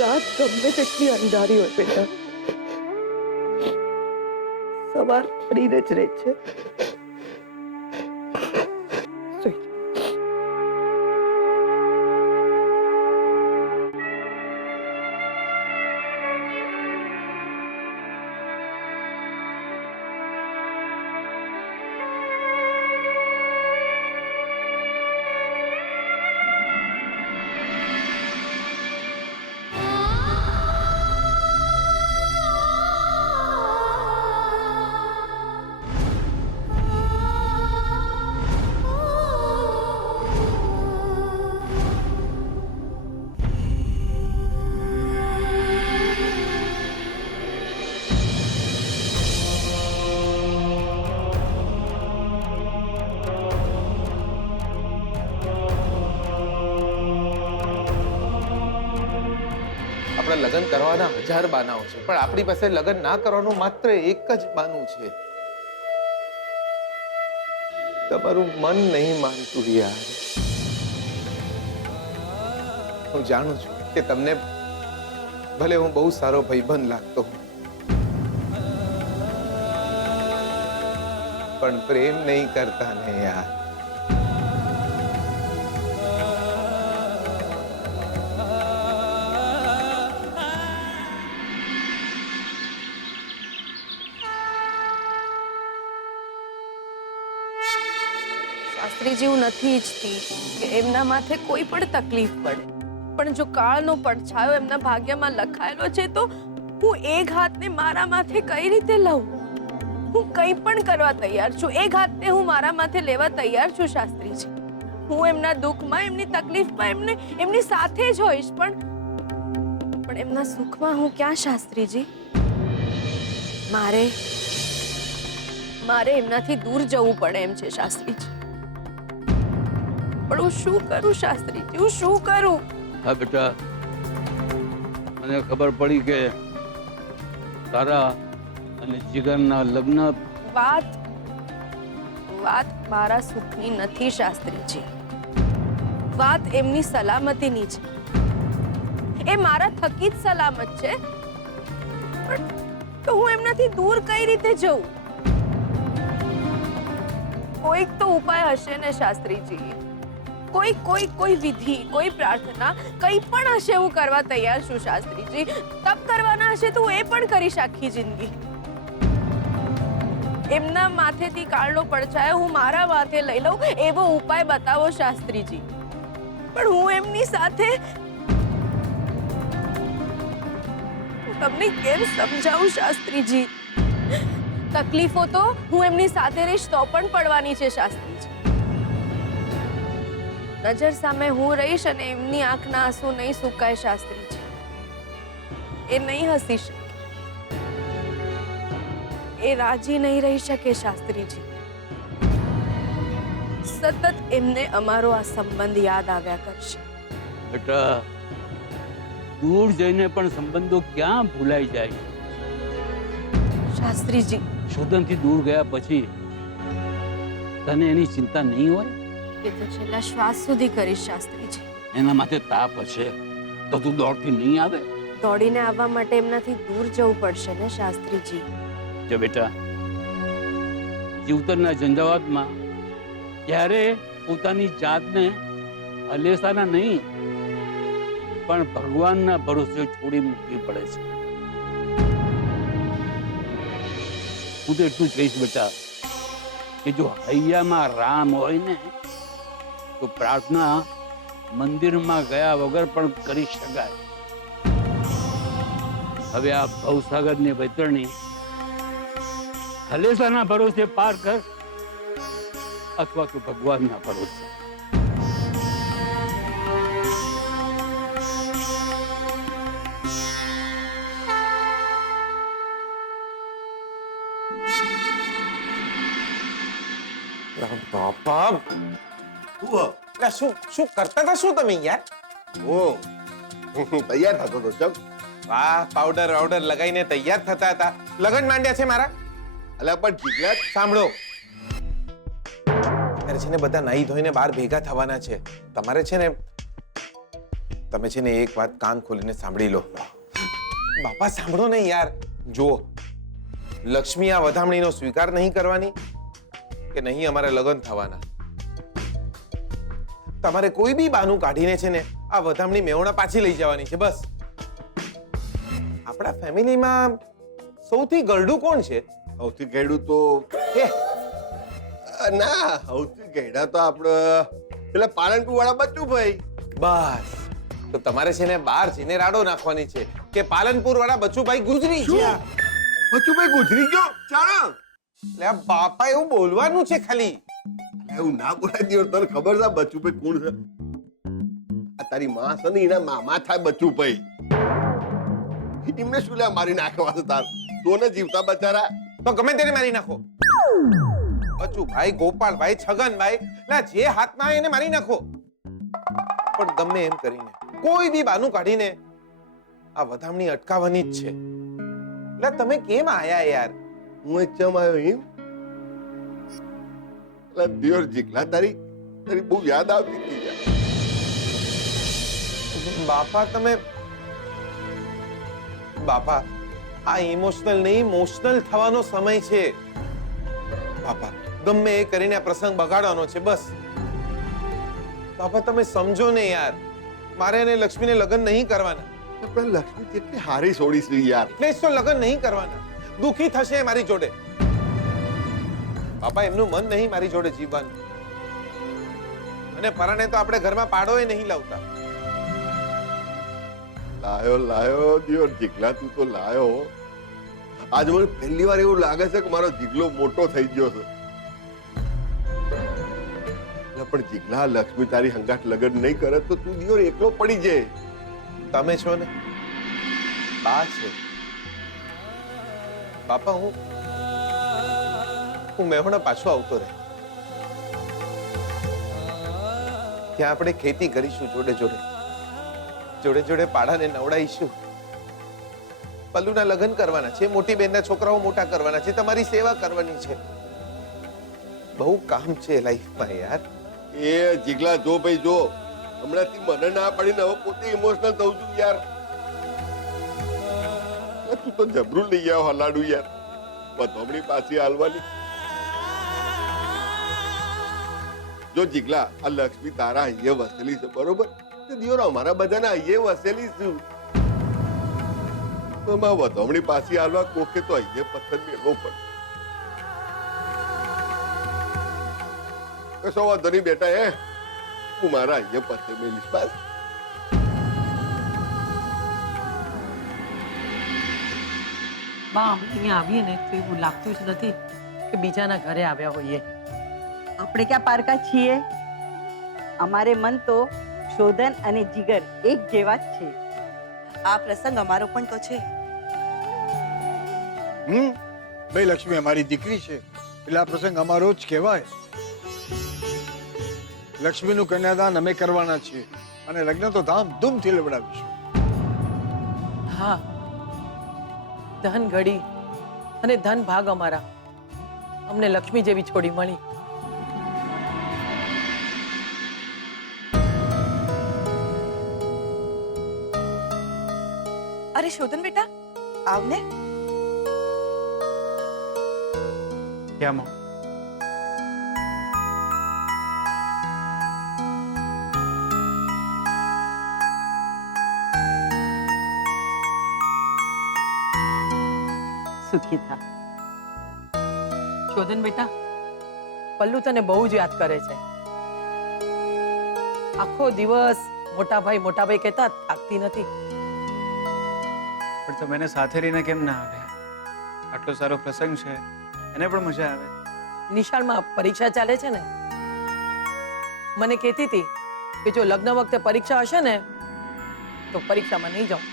રાત ગમે તેટલી અંધારી હોય બેટા, સવાર પડીને જ રહે છે. સુઈ જા. આપણે લગ્ન કરવાના 1000 બાનાઓ છે, પણ આપણી પાસે લગ્ન ના કરવાનું માત્ર એક જ બાનું છે. તમારું મન નહીં માનતું યાર. હું જાણું છું કે તમને ભલે હું બહુ સારો ભાઈબંધ લાગતો હું, પણ પ્રેમ નહીં કરતા ને યાર. શાસ્ત્રીજી, હું નથી ઈચ્છતી કે એમના માથે કોઈ પણ તકલીફ પડે, પણ જો કાળનો પડછાયો એમના ભાગ્યમાં લખાયેલો છે તો હું એ ઘાતને મારા માથે કઈ રીતે લઉં? હું કંઈ પણ કરવા તૈયાર છું. એ ઘાતને હું મારા માથે લેવા તૈયાર છું શાસ્ત્રીજી. હું એમના દુઃખમાં, એમની તકલીફમાં એમની સાથે જ હોઈશ, પણ એમના સુખમાં હું ક્યાં શાસ્ત્રીજી? મારે એમનાથી દૂર જવું પડે એમ છે શાસ્ત્રીજી. પણ હું શું કરું શાસ્ત્રીજી, હું શું કરું? હા બેટા, મને ખબર પડી કે તારા અને જીગરના લગ્ન. વાત મારા સુખની નથી શાસ્ત્રીજી, વાત એમની સલામતીની છે. એ મારા થકી જ સલામત છે, પણ તો હું એમનાથી દૂર કઈ રીતે જઉં? કોઈક તો ઉપાય હશે ને શાસ્ત્રીજી. કોઈ વિધિ, કોઈ પ્રાર્થના, કંઈ પણ હશે. હું કરવા તૈયાર છું શાસ્ત્રીજી. તપ કરવાના હશે તો હું એ પણ કરીશ આખી જિંદગી. એમના માથેથી કાળનો પડછાયો હું મારા માથે લઈ લઉં એવો ઉપાય બતાવો શાસ્ત્રીજી. પણ હું એમની સાથે તમને કેમ સમજાવું શાસ્ત્રીજી? તકલીફો તો હું એમની સાથે રહીશ તો પણ પડવાની છે શાસ્ત્રીજી. નજર સામે હું રહીશ અને એમની આંખના આંસુ નહીં સુકાય શાસ્ત્રીજી. એ નહીં હસી શકે, એ રાજી નહીં રહી શકે શાસ્ત્રીજી. સતત એમને અમારો આ સંબંધ યાદ આવ્યા કરશે. બેટા, દૂર જઈને પણ સંબંધો ક્યાં ભૂલાઈ જાય? શાસ્ત્રીજી, શોધનથી દૂર ગયા પછી તને એની ચિંતા નહીં હોય? એ તો છેલ્લા શ્વાસ સુધી કરીશ શાસ્ત્રીજી. એના માથે તાપ હશે તો તું દોડતી નહીં આવે? દોડીને આવવા માટે એમનાથી દૂર જવું પડશે ને શાસ્ત્રીજી. જો બેટા, જીવતરના ઝંઝાવાતમાં ક્યારે પોતાની જાતને હલેસાના નહીં પણ ભગવાનના ભરોસે છોડી મૂકવી પડે છે. હું તો એટલું જ કહીશ બેટા કે જો હૈયામાં રામ હોય ને તો પ્રાર્થના મંદિરમાં ગયા વગર પણ કરી શકાય. હવે આ ભવસાગરની વૈતરણી હલેસાના ભરોસે પાર કર અથવા તો ભગવાનના ભરોસે. બાપા, શું કરતા હતા? શું તમે યાર? તૈયાર થતો તો ચમ. વાહ, પાવડર લગાવીને તૈયાર થતા હતા. લગન માંડ્યા છે મારા. અલ્યા પણ જીગલા, સાંભળો, અત્યારે છે ને બધા નાહી ધોઈને બહાર ભેગા થવાના છે. તમારે છે ને તમે છે ને એક વાત કાન ખોલીને સાંભળી લો. બાપા સાંભળો ને યાર. જો લક્ષ્મી આ વધામણીનો સ્વીકાર નહીં કરવાની કે નહીં અમારે લગ્ન થવાના. તમારે કોઈ બી બહાનું કાઢીને છે ને આ વધામણી મેહોણા પાછી લઈ જવાની છે બસ. આપણા ફેમિલીમાં સૌથી ગરડું કોણ છે? સૌથી ગયડું તો હે ના, સૌથી ગયડા તો આપણે પેલા પાલનપુર વાળા બચ્ચુભાઈ. બસ. તો તમારે છે ને બહાર જઈને રાડો નાખવાની છે કે પાલનપુર વાળા બચ્ચુભાઈ ગુજરી ગયા. બચ્ચુભાઈ ગુજરી ગયો ચાણા. એટલે આ બાપા એવું બોલવાનું છે ખાલી. એવું ના બોલાય દિયો. તને ખબર છે બચ્ચુભાઈ કોણ છે? આ તારી માં છે ને એના મામા થાય બચ્ચુભાઈ. એમને શું લે મારી નાખવા છે તાર? તો ને જીવતા બચારા. તો ગમે તેને મારી નાખો. બચ્ચુભાઈ, ગોપાલભાઈ, છગનભાઈ, એટલે જે હાથમાં આવે એને મારી નાખો. પણ ગમે એમ કરીને કોઈ બી બાનું કાઢીને આ વધામણી અટકાવવાની જ છે. એટલે તમે કેમ આયા યાર? હું એ ચમ આવ્યો એમ? એટલે દિયોર જીગલા તારી બહુ યાદ આવતી હતી યાર. બાપા તમે બાપા આ ઇમોશનલ નહીં, મોશનલ થવાનો સમય છે. બાપા ગમે એ કરીને આ પ્રસંગ બગાડવાનો છે બસ. બાપા તમે સમજો ને યાર, મારે અને લક્ષ્મીને લગ્ન નહીં કરવાના. પણ લક્ષ્મી કેટલી હારી છોડી છે યાર. એટલે જ તો લગ્ન નહીં કરવાના. દુખી થશે મારી જોડે. બાપા એમનું મન નહીં મારી જોડે જીવવાનું. અને પરાણે તો આપણે ઘરમાં પાડોય નહીં લાવતા. લાયો દિયોર જીગલા, તું તો લાયો. આજ મને પહેલી વાર એવું લાગે છે કે મારો જીગલો મોટો થઈ ગયો છે. પણ જીગલા, લક્ષ્મી તારી હંગાટ લગ્ન નહીં કરે તો તું દિયોર એકલો પડી જાય. તમે છો ને બા છે. બાપા હું મેહોણા પાછો આવતો રહે. ત્યાં આપણે ખેતી કરીશું જોડે જોડે. જોડે જોડે પાડાને નવડાવીશું. પલ્લુના લગ્ન કરવાના છે, મોટી બેનના છોકરાઓ મોટા કરવાના છે, તમારી સેવા કરવાની છે. બહુ કામ છે લાઈફમાં યાર. એ જીગલા જો ભાઈ જો, હમણાંથી મને ના પડીને હવે પોતે ઇમોશનલ થઉં છું યાર. તું તો જબરું લઈ આવ હલાડું યાર. વધામણી પાછી હાલવાની. જો જીગલા, આ લક્ષ્મી તારા અહીંયા વસેલી છે બરોબર? દિયોર અમારા બધાના અહીંયા વસેલી છું. તો વધામણી પાછી હાલવા કોકે તો અહીંયા પથ્થર મેળવો પડે. કશો વાંધો નહીં બેટા. હું મારા અહીંયા પથ્થર મેલીશ બસ. બા અમે અહીંયા આવીએ ને તો એવું લાગતું જ નથી કે બીજાના ઘરે આવ્યા હોઈએ. આપણે ક્યાં પારકા છીએ? અમારે મન તો શોધન અને જીગર એક જેવા જ છે. આ પ્રસંગ અમારો પણ તો છે. ભાઈ લક્ષ્મી અમારી દીકરી છે એટલે આ પ્રસંગ અમારો જ કહેવાય. લક્ષ્મીનું કન્યાદાન અમે કરવાના છીએ અને લગ્ન તો ધામધૂમથી લેવડાવીશું. હા, ધન ઘડી અને ધન ભાગ અમારા. અમને લક્ષ્મી જેવી છોડી મળી. અરે શોધન બેટા, આવને. ક્યાં માં? સુખી થા. શોધન બેટા, પલ્લુ તને બહુ જ યાદ કરે છે. આખો દિવસ મોટાભાઈ કહેતા થાકતી નથી. પણ તમે એને સાથે રહીને કેમ ના આવ્યા? આટલો સારો પ્રસંગ છે, એને પણ મજા આવે. નિશાળમાં પરીક્ષા ચાલે છે ને. મને કહેતી હતી કે જો લગ્ન વખતે પરીક્ષા હશે ને તો પરીક્ષામાં નહીં જાઉં.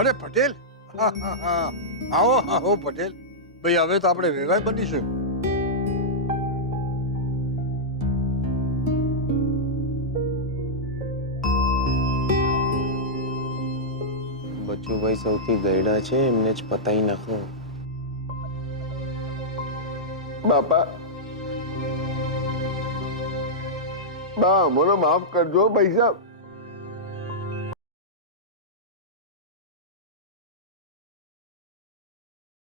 અરે પટેલ, આવો પટેલ ભાઈ, હવે તો આપણે વેવાય બનીશું. બચ્ચુભાઈ સૌથી ગયડા છે, એમને જ પતાઈ નાખો. બાપા બા મને માફ કરજો ભાઈ સાહેબ